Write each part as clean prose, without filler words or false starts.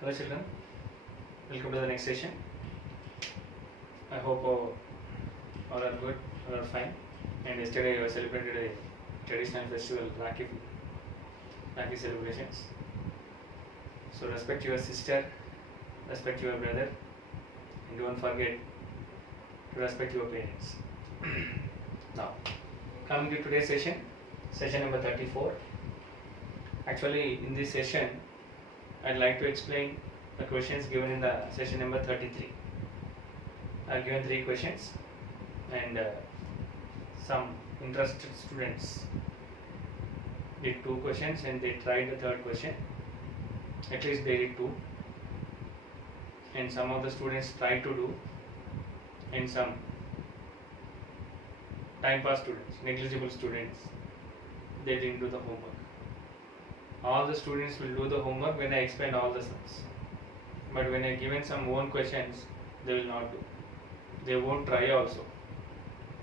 Hello children, welcome to the next session. I hope all are good, all are fine. And yesterday I celebrated a traditional festival, Rakhi celebrations. So respect your sister, respect your brother, and don't forget to respect your parents. Now, coming to today's session, session number 34. Actually, in this session, I'd like to explain the questions given in the session number 33. I've given 3 questions and some interested students did 2 questions and they tried the third question. At least they did 2. And some of the students tried to do, and some time pass students, negligible students, they didn't do the homework. All the students will do the homework when I explain all the sums. But when I given some own questions, they will not do. They won't try also.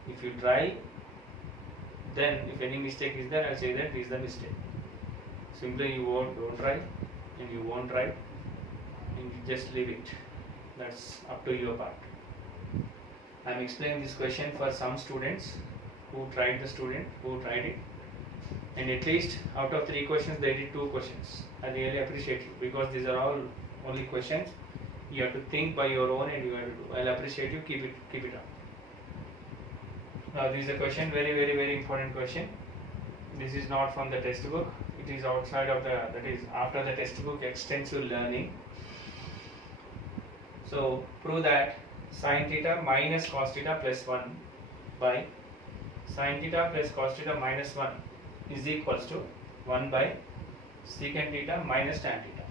If you try, then if any mistake is there, I'll say that is the mistake. Simply you don't try and you won't try and you just leave it. That's up to your part. I'm explaining this question for some students who tried it. And at least out of 3 questions, they did 2 questions. I really appreciate you because these are all only questions. You have to think by your own and you have to do. I'll appreciate you. Keep it up. Now this is a question, very important question. This is not from the textbook. It is outside of that is after the textbook extensive learning. So prove that sin theta minus cos theta plus 1 by sin theta plus cos theta minus 1 is equals to 1 by secant theta minus tan theta.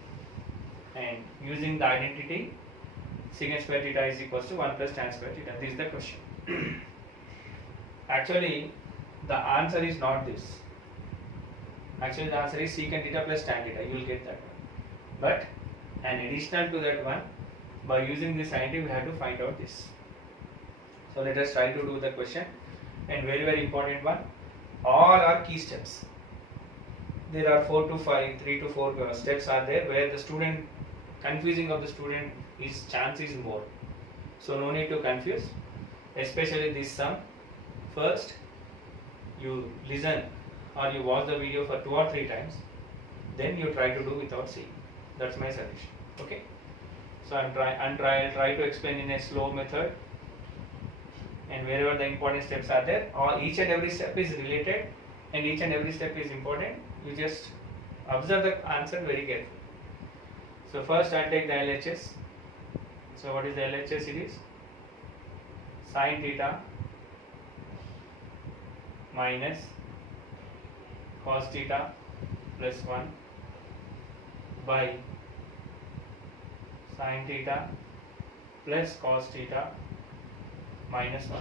And using the identity secant square theta is equals to 1 plus tan square theta. This is the question. Actually, the answer is not this. Actually, the answer is secant theta plus tan theta. You will get that one. But an additional to that one, by using this identity, we have to find out this. So let us try to do the question. And very important one. All are key steps. There are 4 to 5, 3 to 4 steps are there where the student, confusing of the student is chance is more. So no need to confuse, especially this sum. First, you listen or you watch the video for 2 or 3 times, then you try to do without seeing. That's my suggestion. Okay. So I'll try to explain in a slow method. And wherever the important steps are there, each and every step is related and each and every step is important. You just observe the answer very carefully. So first I'll take the LHS. So what is the LHS? It is sin theta minus cos theta plus 1 by sin theta plus cos theta minus 1.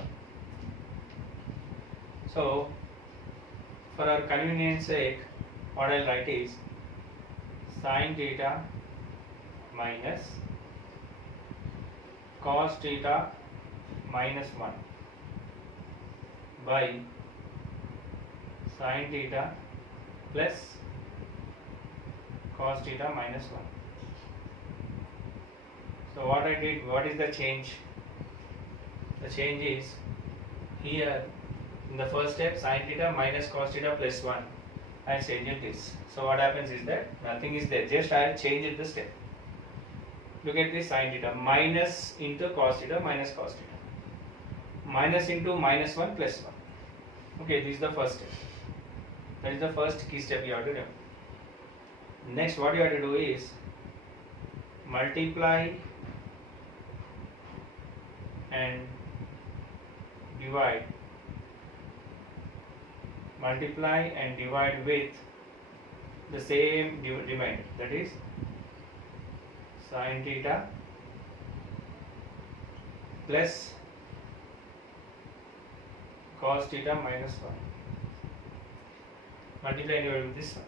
So for our convenience sake, what I'll write is sin theta minus cos theta minus 1 by sin theta plus cos theta minus 1. So what I did, what is the change? The change is here in the first step sin theta minus cos theta plus 1. I change it this. So what happens is that nothing is there. Just I change it the step. Look at this sin theta minus into cos theta minus cos theta. Minus into minus 1 plus 1. Okay, this is the first step. That is the first key step you have to do. Next, what you have to do is multiply and divide with the same remainder, that is sin theta plus cos theta minus 1. Multiply and divide with this one.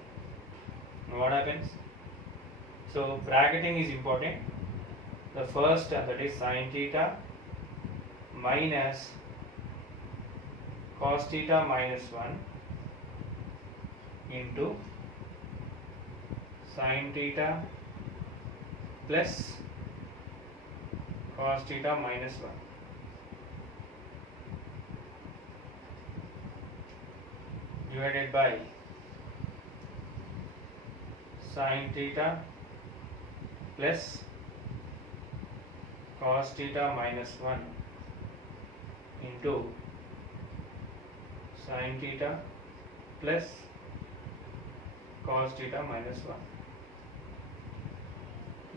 Now what happens? So bracketing is important. The first, that is sin theta minus cos theta minus 1 into sin theta plus cos theta minus 1 divided by sin theta plus cos theta minus 1 into sin theta plus cos theta minus 1.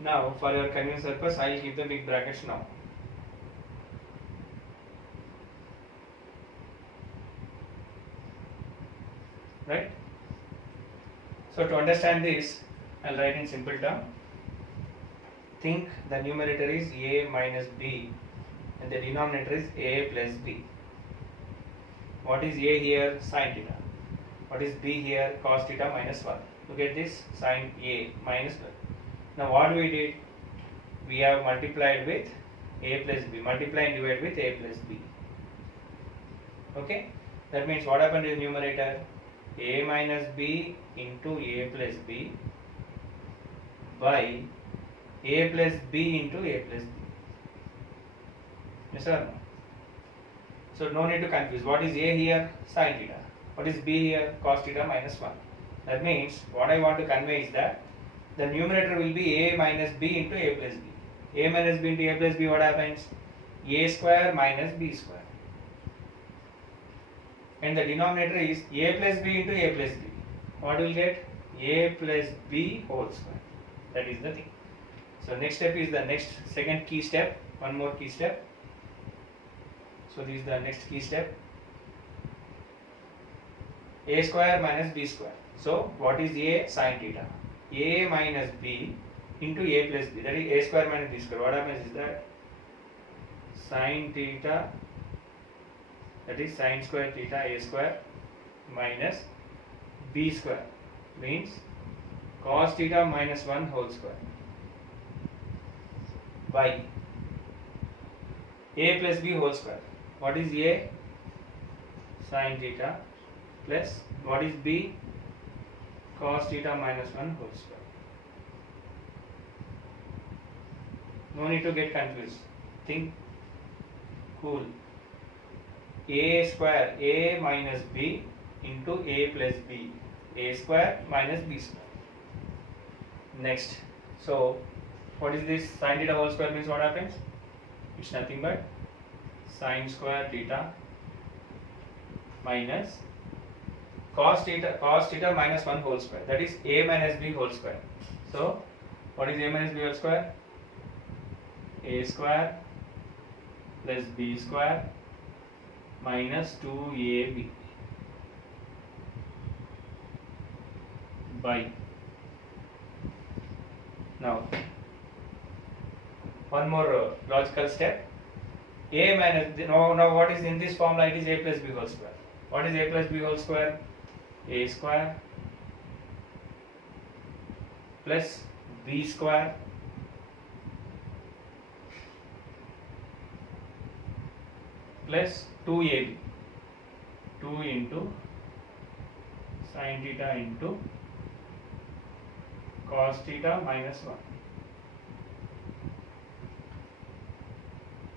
Now for your convenience purpose I will keep the big brackets now. Right? So to understand this, I will write in simple term. Think the numerator is a minus b and the denominator is a plus b. What is a here? Sin theta. What is b here? Cos theta minus 1. Look at this, sin a minus 1. Now what we did? We have multiplied with a plus b. Multiply and divide with a plus b. Okay? That means what happened in the numerator? A minus b into a plus b by a plus b into a plus b. Yes or no? So no need to confuse. What is a here? Sin theta. What is b here? Cos theta minus 1. That means what I want to convey is that the numerator will be a minus b into a plus b. A minus b into a plus b, what happens? A square minus b square. And the denominator is a plus b into a plus b. What will get? A plus b whole square. That is the thing. So next step is the second key step. One more key step. So this is the next key step. A square minus b square. So what is a? Sin theta. A minus b into a plus b. That is a square minus b square. What happens is that sin theta, that is sin square theta a square minus b square, means cos theta minus 1 whole square by a plus b whole square. What is a? Sin theta plus what is b? Cos theta minus 1 whole square. No need to get confused. Think cool. A square, a minus b into a plus b. A square minus b square. Next. So what is this? Sin theta whole square means what happens? It's nothing but sin square theta minus cos theta minus 1 whole square. That is a minus b whole square. So what is a minus b whole square? A square plus b square minus 2ab by. Now one more logical step. A minus, now what is in this formula? It is a plus b whole square. What is a plus b whole square? A square plus b square plus 2ab, 2 into sin theta into cos theta minus 1.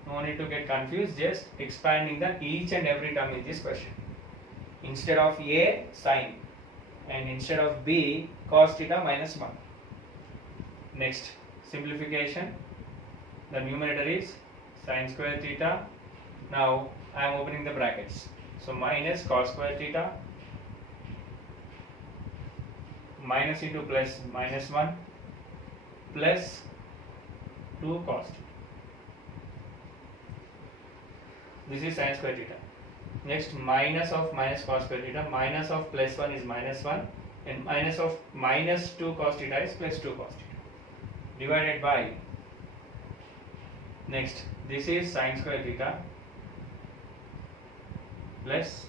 No need to get confused, just expanding the each and every term in this question. Instead of a, sin, and instead of b, cos theta minus 1. Next, simplification. The numerator is sin square theta. Now I am opening the brackets. So minus cos square theta minus into plus minus 1 plus 2 cos theta. This is sin square theta. Next, minus of minus cos square theta, minus of plus 1 is minus 1, and minus of minus 2 cos theta is plus 2 cos theta, divided by, next, this is sin square theta plus,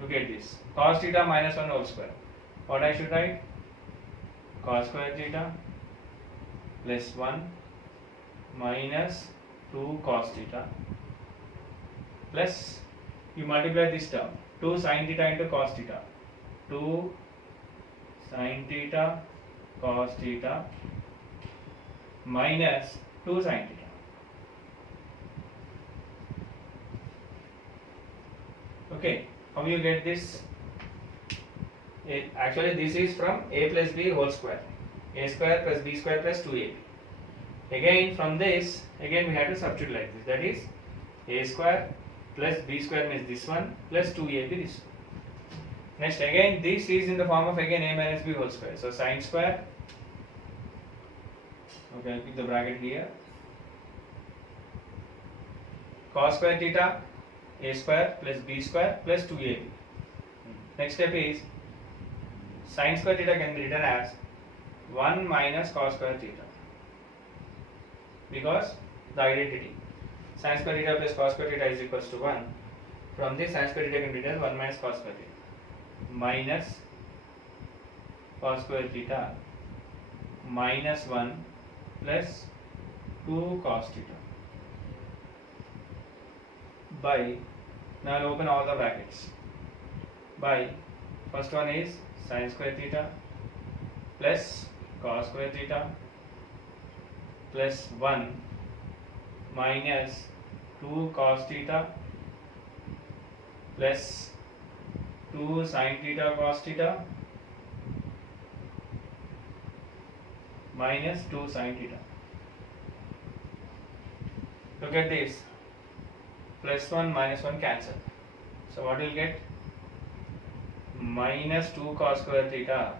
look at this, cos theta minus 1 whole square. What I should write? Cos square theta plus 1 minus 2 cos theta plus, you multiply this term, 2 sin theta into cos theta, 2 sin theta cos theta minus 2 sin theta. Okay, how you get this? Actually this is from a plus b whole square, a square plus b square plus 2ab. Again from this, again we have to substitute like this, that is a square plus b square means this one plus 2ab this one. Next again this is in the form of again a minus b whole square, so sine square, okay I'll keep the bracket here, cos square theta a square plus b square plus 2ab. Next step is sin square theta can be written as 1 minus cos square theta, because the identity sin square theta plus cos square theta is equals to 1. From this sin square theta can be written as 1 minus cos square theta minus cos square theta minus 1 plus 2 cos theta by, now I'll open all the brackets, by first one is sin square theta plus cos square theta plus 1 minus 2 cos theta plus 2 sin theta cos theta minus 2 sin theta. Look at this, plus 1 minus 1 cancel, so what will get? Minus 2 cos square theta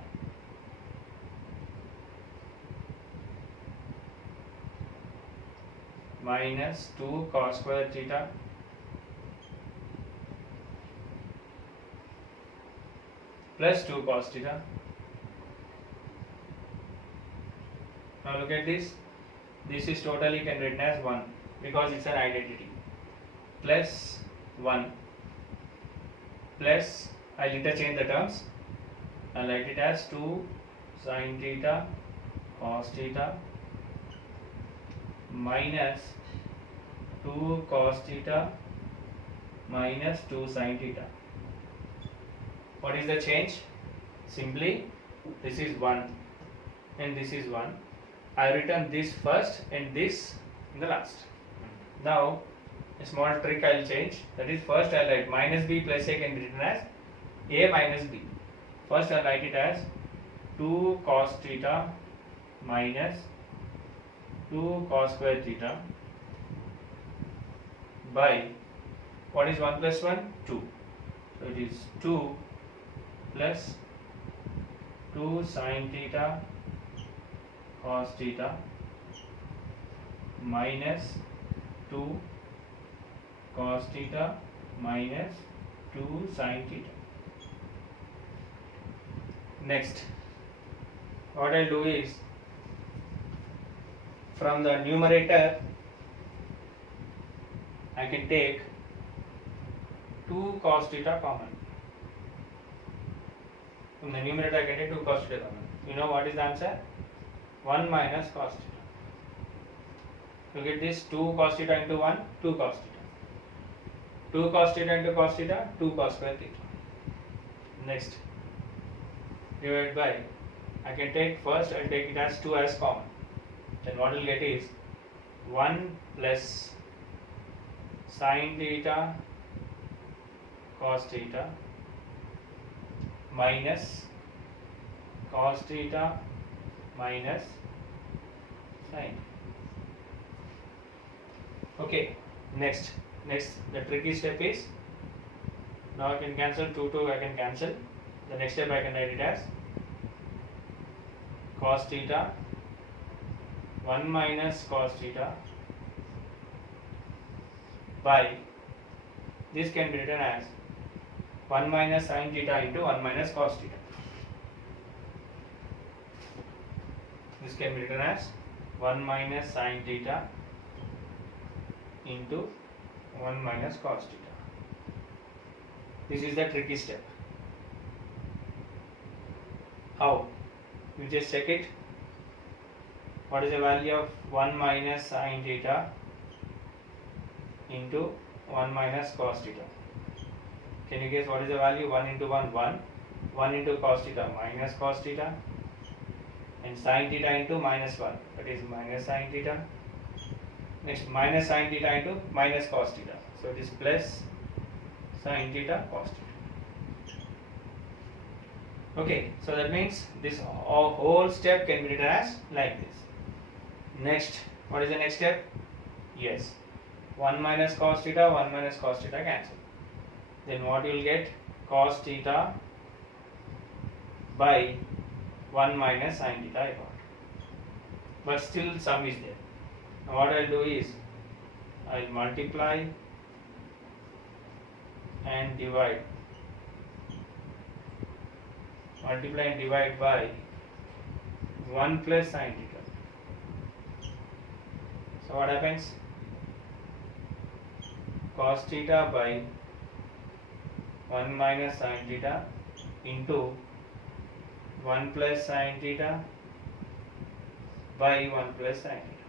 minus 2 cos square theta plus 2 cos theta. Now look at this, this is totally can written as 1 because it's an identity, plus 1 plus, I'll interchange the terms and write it as 2 sin theta cos theta minus 2 cos theta minus 2 sin theta. What is the change? Simply this is 1 and this is 1. I written this first and this in the last. Now a small trick I will change, that is first I will write minus b plus a can be written as a minus b. First I will write it as 2 cos theta minus 2 cos square theta by, what is 1 plus 1? 2. So it is 2 plus 2 sin theta cos theta minus 2 cos theta minus 2 sin theta. Next, what I'll do is, from the numerator I can take 2 cos theta common. From the numerator I can take 2 cos theta common. You know what is the answer? 1 minus cos theta. Look at this, 2 cos theta into 1, 2 cos theta. 2 cos theta into cos theta, 2 cos square theta. Next, divided by, I can take first, I will take it as 2 as common. Then what we will get is 1 plus sin theta cos theta minus cos theta minus sin. Okay, next the tricky step is, now I can cancel 2 I can cancel. The next step I can write it as cos theta 1 minus cos theta by, this can be written as 1 minus sin theta into 1 minus cos theta. This can be written as 1 minus sin theta into 1 minus cos theta. This is the tricky step. How? You just check it. What is the value of 1 minus sin theta into 1 minus cos theta? Can you guess what is the value? 1 into 1, 1. 1 into cos theta minus cos theta and sin theta into minus 1, that is minus sin theta. Next minus sin theta into minus cos theta, so it is plus sin theta cos theta. Okay, so that means this whole step can be written as like this. Next, what is the next step? Yes, 1 minus cos theta, 1 minus cos theta cancel. Then what you will get? Cos theta by 1 minus sin theta I got. But still sum is there. Now what I will do is, I will multiply and divide. Multiply and divide by 1 plus sin theta. So what happens? Cos theta by 1 minus sin theta into 1 plus sin theta by 1 plus sin theta.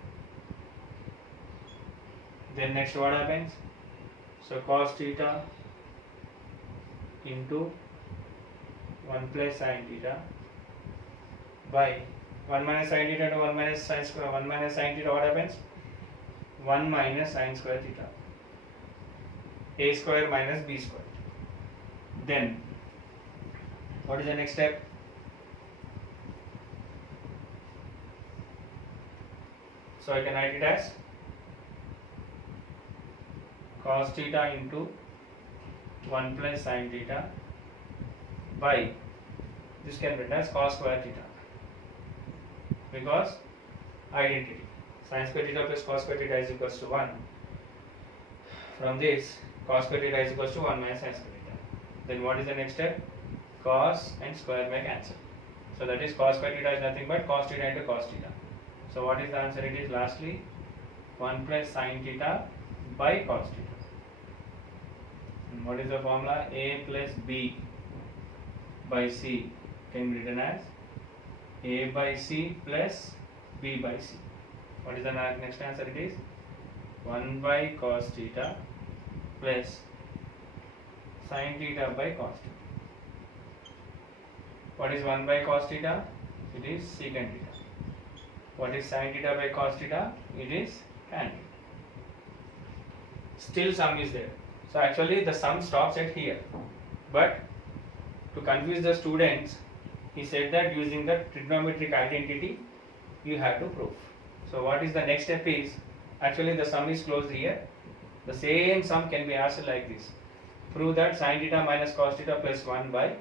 Then next what happens? So cos theta into 1 plus sin theta by 1 minus sin theta to 1 minus sin square. 1 minus sin theta, what happens? 1 minus sin square theta. A square minus b square. Then what is the next step? So I can write it as cos theta into 1 plus sin theta by, this can be written as cos square theta, because identity, sin square theta plus cos square theta is equals to 1. From this, cos square theta is equals to 1 minus sin square theta. Then what is the next step? Cos and square may cancel. So that is cos square theta is nothing but cos theta into cos theta. So what is the answer? It is lastly 1 plus sin theta by cos theta. And what is the formula? A plus b by c can be written as a by c plus b by c. What is the next answer? It is 1 by cos theta plus sin theta by cos theta. What is 1 by cos theta? It is secant theta. What is sin theta by cos theta? It is tan theta. Still sum is there. So actually the sum stops at here. But to confuse the students, he said that using the trigonometric identity, you have to prove. So what is the next step is, actually the sum is closed here. The same sum can be asked like this. Prove that sin theta minus cos theta plus 1 by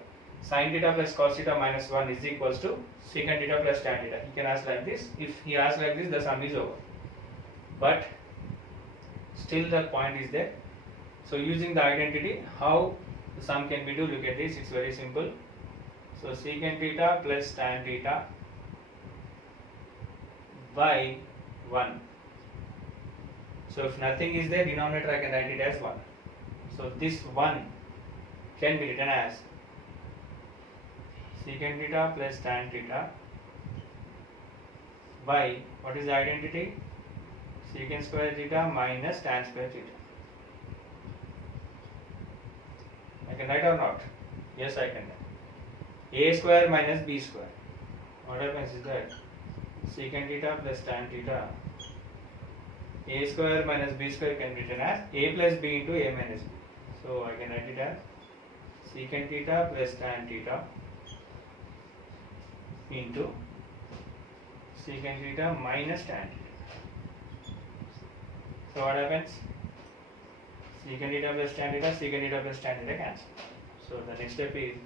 sin theta plus cos theta minus 1 is equals to secant theta plus tan theta. He can ask like this. If he asks like this, the sum is over. But still the point is there. So using the identity, how the sum can be do? Look at this, it's very simple. So secant theta plus tan theta by 1. So if nothing is there, denominator I can write it as 1. So this 1 can be written as secant theta plus tan theta by, what is the identity? Secant square theta minus tan square theta. I can write or not? Yes, I can. A square minus b square. What happens is that secant theta plus tan theta, a square minus b square can be written as a plus b into a minus b. So I can write it as secant theta plus tan theta into secant theta minus tan theta. So what happens? Secant theta plus tan theta, secant theta plus tan theta cancel. So the next step is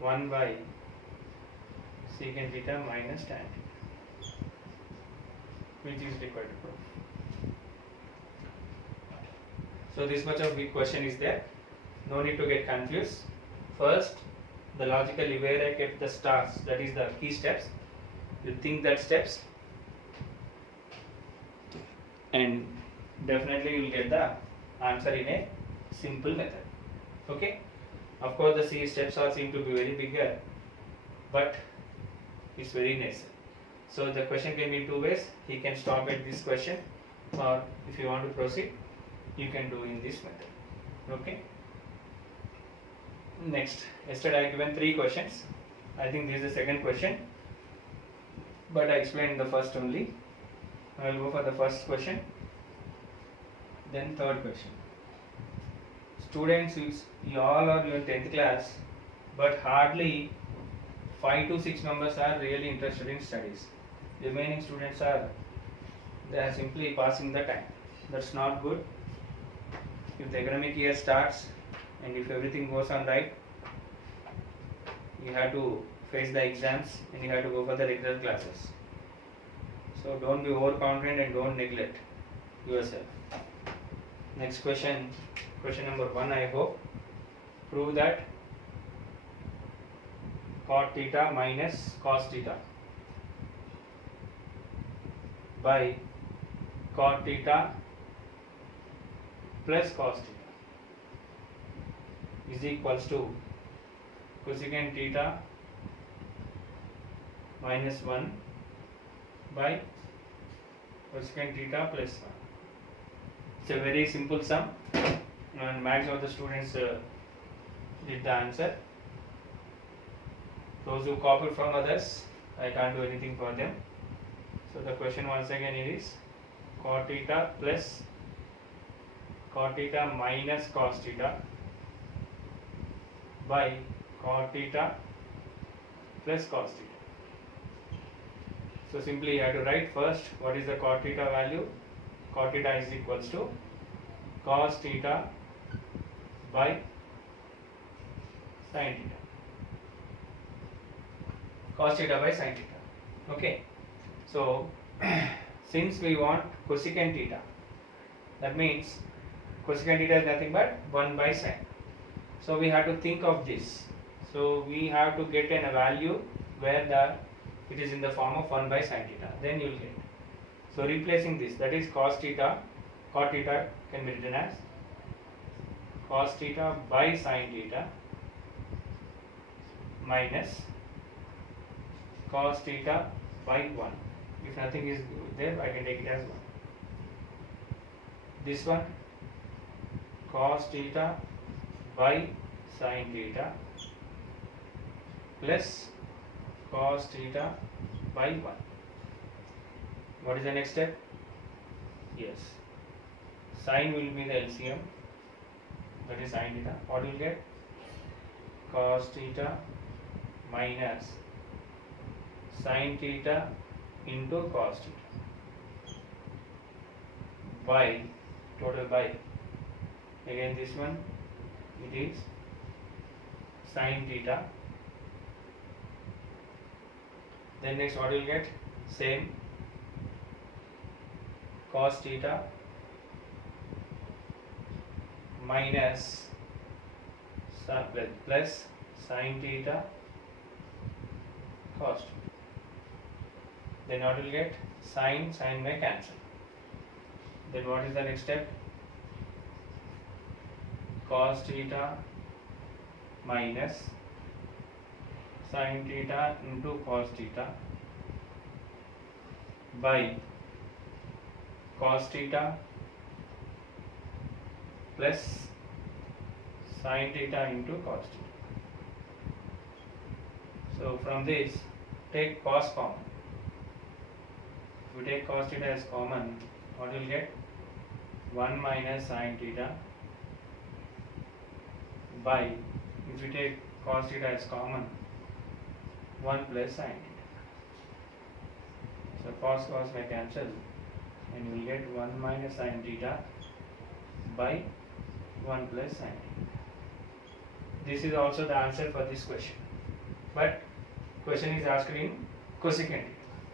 1 by secant theta minus tan theta, which is required to prove. So this much of big question is there. No need to get confused. First, the logically where I kept the stars, that is the key steps. You think that steps, and definitely you will get the answer in a simple method. Okay. Of course, the C steps are seem to be very bigger, but it's very necessary. So the question can be in two ways. He can stop at this question, or if you want to proceed, you can do in this method. Okay. Next, yesterday I given 3 questions. I think this is the second question. but I explained the first only. I will go for the first question, then third question. Students, you all are in 10th class, but hardly 5 to 6 members are really interested in studies. The remaining students are simply passing the time. That's not good. If the academic year starts and if everything goes on right, you have to face the exams and you have to go for the regular classes. So don't be overconfident and don't neglect yourself. Next question, question number 1, I hope. Prove that cot theta minus cos theta by cot theta plus cos theta is equals to cosecant theta minus 1 by cosecant theta plus 1. It's a very simple sum and max of the students did the answer. Those who copied from others, I can't do anything for them. So the question once again is cot theta plus cot theta minus cos theta by cot theta plus cos theta. So simply you have to write first what is the cot theta value. Cot theta is equals to cos theta by sin theta. Cos theta by sin theta. Okay. So since we want cosecant theta, that means cosecant theta is nothing but 1 by sin. So we have to think of this. So we have to get a value where it is in the form of 1 by sin theta. Then you will get. So replacing this, that is cos theta, cot theta can be written as cos theta by sin theta minus cos theta by 1. If nothing is there, I can take it as 1. This one cos theta by sin theta plus cos theta by 1. What is the next step? Yes, sin will be the LCM, that is sin theta. What will get? Cos theta minus sin theta into cos theta by total by, again this one it is sin theta. Then next what will get? Same cos theta minus plus sin theta cos theta. Then what will get? Sin may cancel. Then what is the next step? Cos theta minus sin theta into cos theta by cos theta plus sin theta into cos theta. So from this, take cos common. If you take cos theta as common, what will get? 1 minus sin theta by, if you take cos theta as common, 1 plus sin theta. So cos may cancel and you will get 1 minus sin theta by 1 plus sin theta. This is also the answer for this question, but question is asked in cosecant theta.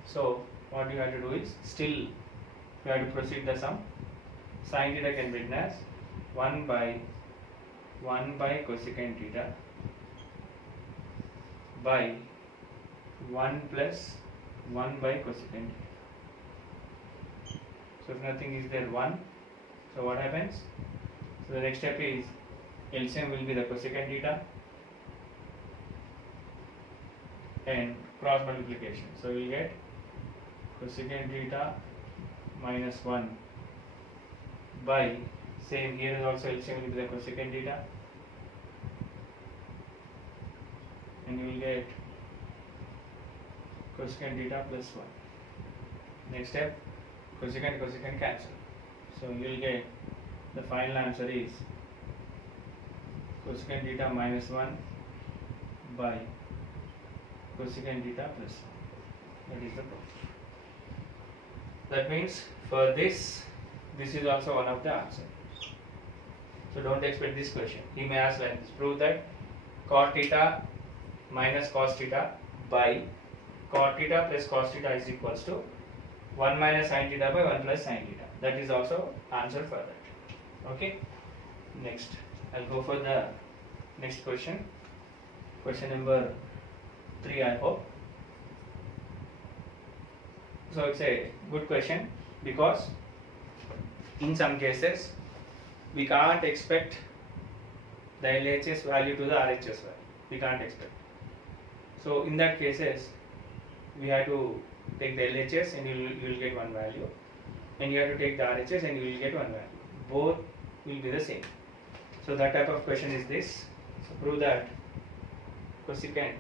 So what you have to do is, still you have to proceed the sum. Sin theta can be written as 1 by cosecant theta by 1 plus 1 by cosecant theta. So if nothing is there, 1. So what happens? So the next step is LCM will be the cosecant theta and cross multiplication. So we will get cosecant theta minus 1 by, same here is also LCM will be the cosecant theta, and you will get cosecant theta plus 1. Next step, cosecant cancel. So you will get the final answer is cosecant theta minus 1 by cosecant theta plus 1. That is the problem. That means for this is also one of the answer. So don't expect this question. He may ask like this: prove that cot theta minus cos theta by cot theta plus cos theta is equals to 1 minus sin theta by 1 plus sin theta. That is also answer for that. Okay. Next, I'll go for the next question. Question number 3, I hope. So it's a good question because in some cases we can't expect the LHS value to the RHS value. We can't expect. So in that cases we have to take the LHS and you will get one value, and you have to take the RHS and you will get one value. Both will be the same. So that type of question is this. So prove that cosecant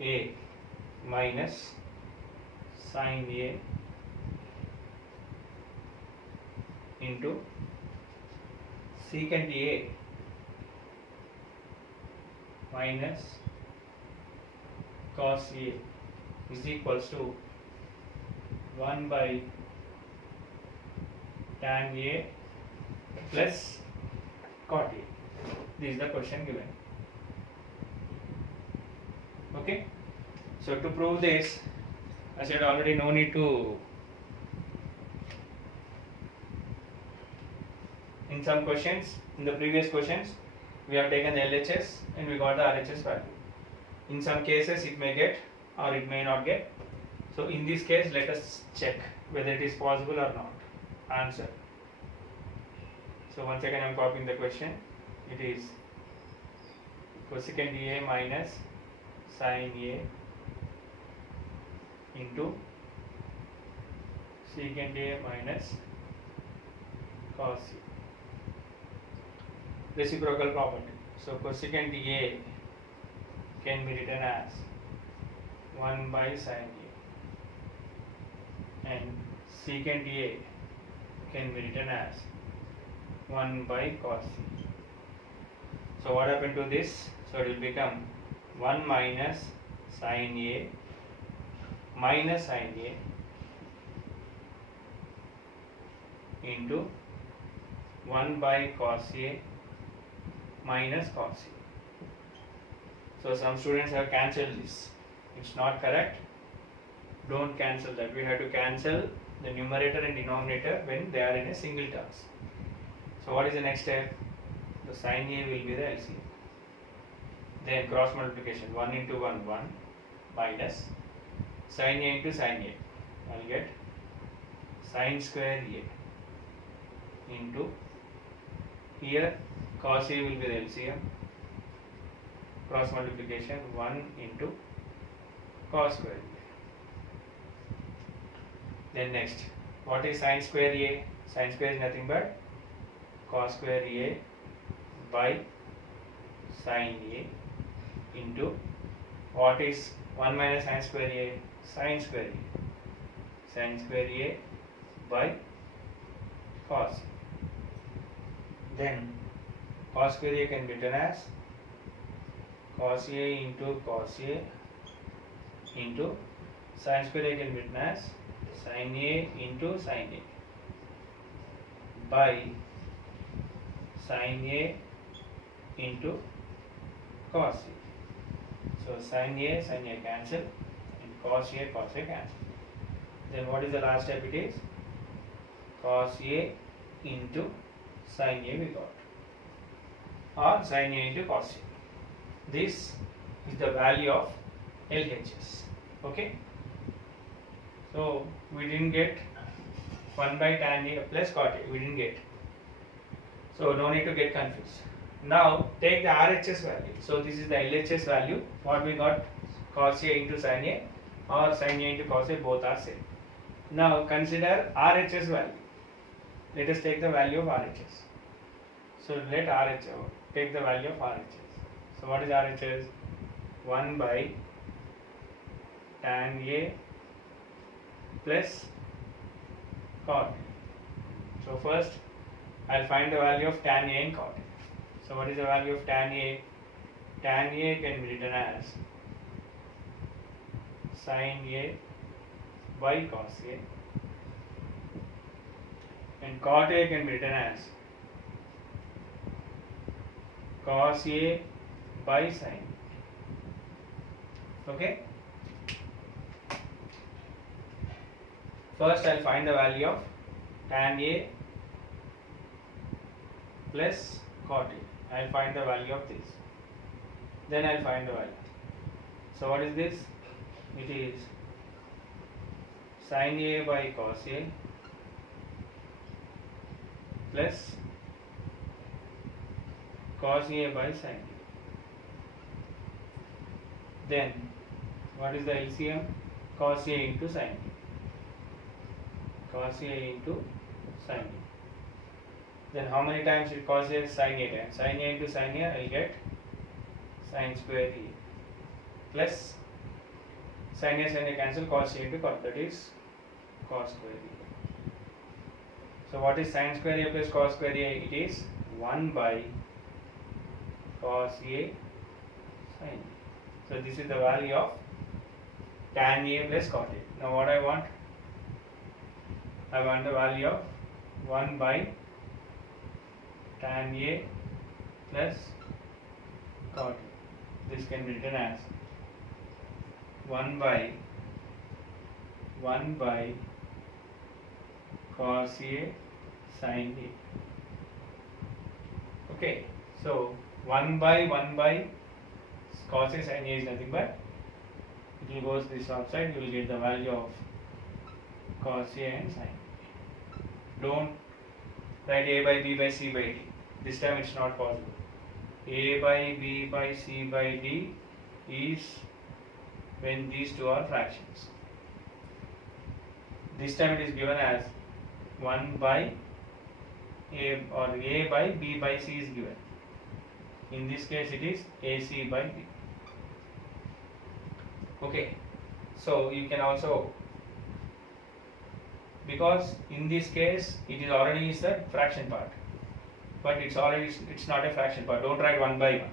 A minus sin A into secant A minus cos A is equals to 1 by tan A plus cot A. This is the question given. Okay. So to prove this, I said already no need to. In some questions, in the previous questions, we have taken the LHS and we got the RHS value. In some cases, it may get or it may not get. So in this case, let us check whether it is possible or not. Answer. So once again, I am copying the question. It is cosecant A minus sin A into secant A minus cos A. Reciprocal property. So cosecant A can be written as 1 by sin A, and secant A can be written as 1 by cos A. So what happened to this? So it will become 1 minus sin A minus sin A into 1 by cos A minus cos A. So some students have cancelled this. It's not correct. Don't cancel that. We have to cancel the numerator and denominator when they are in a single terms. So what is the next step? The sin A will be the LCM. Then cross multiplication, 1 into 1, 1 minus sin A into sin A. I will get sin square A into, here cos A will be the LCM, cross multiplication 1 into cos square A. Then next, what is sin square A? Sin square is nothing but cos square A by sin A into, what is 1 minus sin square A? Sin square A. Sin square A by cos. Then cos square A can be written as cos A into cos A into sin square A can be written as sin A into sin A by sin A into cos A. So sin A cancel, and cos A cancel. Then what is the last step? It is cos A into sin A we got, or sin A into cos A. This is the value of LHS. Okay. So we didn't get 1 by tan A plus cot A. We didn't get. So no need to get confused. Now take the RHS value. So this is the LHS value. What we got? Cos A into sin A or sin A into cos A, both are same. Now consider RHS value. Let us take the value of RHS. So let RHS take the value of RHS. So what is RHS? 1 by tan A plus cot. So first I'll find the value of tan A and cot. So what is the value of tan A? Tan A can be written as sin A by cos A, and cot A can be written as cos A by sin. Okay. First I'll find the value of tan A plus cot A. I'll find the value of this. Then I'll find the value. So what is this? It is sin A by cos A plus cos A by sin A. Then what is the LCM? Cos A into sin A. Cos A into sin A. Then how many times it cos A? Sin A times. Sin A into sin A, I will get sin square A plus sin A cancel, cos A into cot, that is cos square A. So what is sin square A plus cos square A? It is 1 by cos A sin A. So this is the value of tan A plus cot A. Now what I want? I want the value of 1 by tan A plus cot A. This can be written as 1 by cos A sin A. Okay, so 1 by cos A sin A is nothing but it will go this outside, you will get the value of cos A and sin. Don't write A by B by C by D. This time it's not possible. A by B by C by D is when these two are fractions. This time it is given as 1 by A, or A by B by C is given. In this case it is AC by B. Okay, so you can also, because in this case it is already is the fraction part, but it's not a fraction part. Don't write 1 by 1.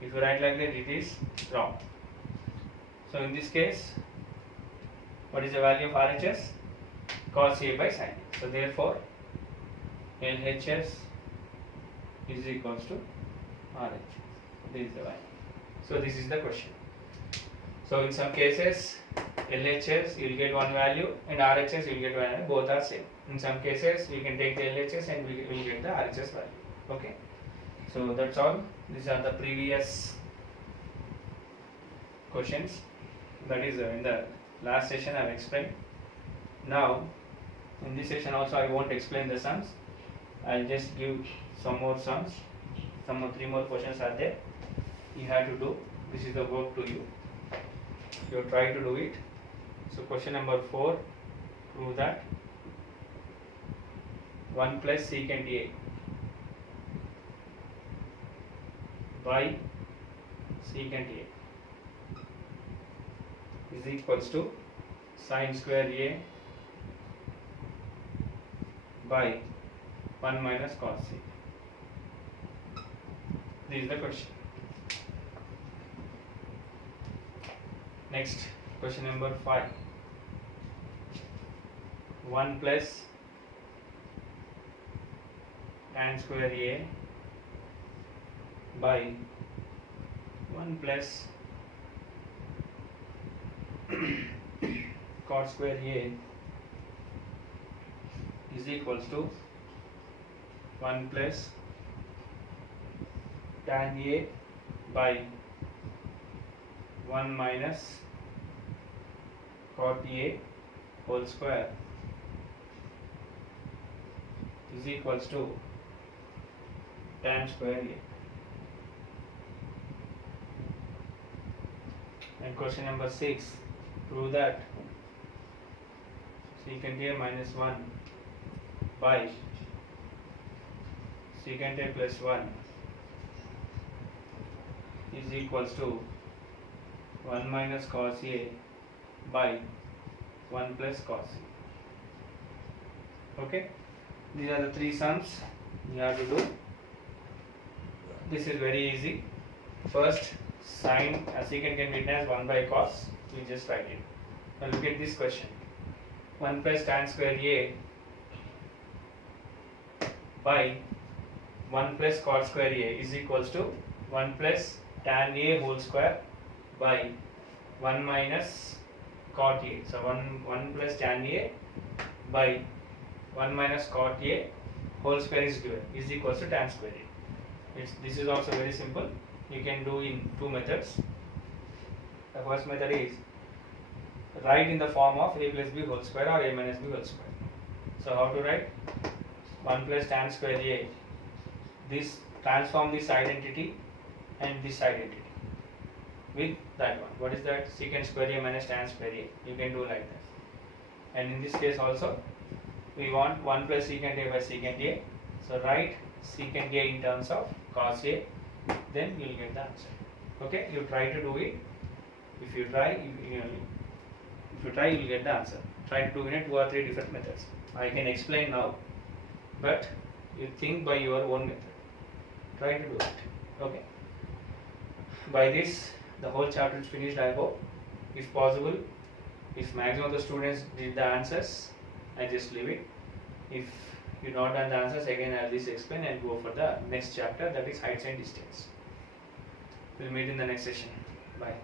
If you write like that, it is wrong. So in this case, what is the value of RHS? Cos A by sin A. So therefore LHS is equals to RHS. This is the value. So this is the question. So in some cases LHS you will get one value and RHS you will get one value. Both are same. In some cases we can take the LHS and we will get the RHS value. Okay. So that's all. These are the previous questions. That is in the last session I have explained. Now in this session also I won't explain the sums. I'll just give some more sums. Some more 3 more questions are there. You have to do. This is the work to you. You try to do it. So question number 4, prove that 1 plus secant A by secant A is equals to sin square A by 1 minus cos A. This is the question. Next, question number 5. 1 plus tan square A by 1 plus cot square A is equals to 1 plus tan A by 1 minus cot A whole square is equals to tan square A. And question number 6, prove that secant A minus 1 by secant A plus 1 is equals to 1 minus cos A by 1 plus cos c. Okay, these are the three sums you have to do. This is very easy. First, sine secant can be written as 1 by cos. We just write it. Now look at this question. 1 plus tan square a by 1 plus cot square a is equals to 1 plus tan a whole square by 1 minus cot a. So 1 plus tan a by 1 minus cot a whole square is given is equals to tan square a. This is also very simple. You can do in two methods. The first method is write in the form of a plus b whole square or a minus b whole square. So how to write? 1 plus tan square a. This transform this identity and this identity with that one. What is that? Secant square a minus tan square a. You can do like that. And in this case also, we want 1 plus secant a by secant a. So write secant a in terms of cos a. Then you will get the answer. Okay, you try to do it. If you try, you will get the answer. Try to do it in 2 or 3 different methods. I can explain now, but you think by your own method. Try to do it. Okay. By this, the whole chapter is finished. I hope. If possible, if maximum of the students did the answers, I just leave it. If you not done the answers, again I'll just explain and go for the next chapter, that is heights and distance. We'll meet in the next session. Bye.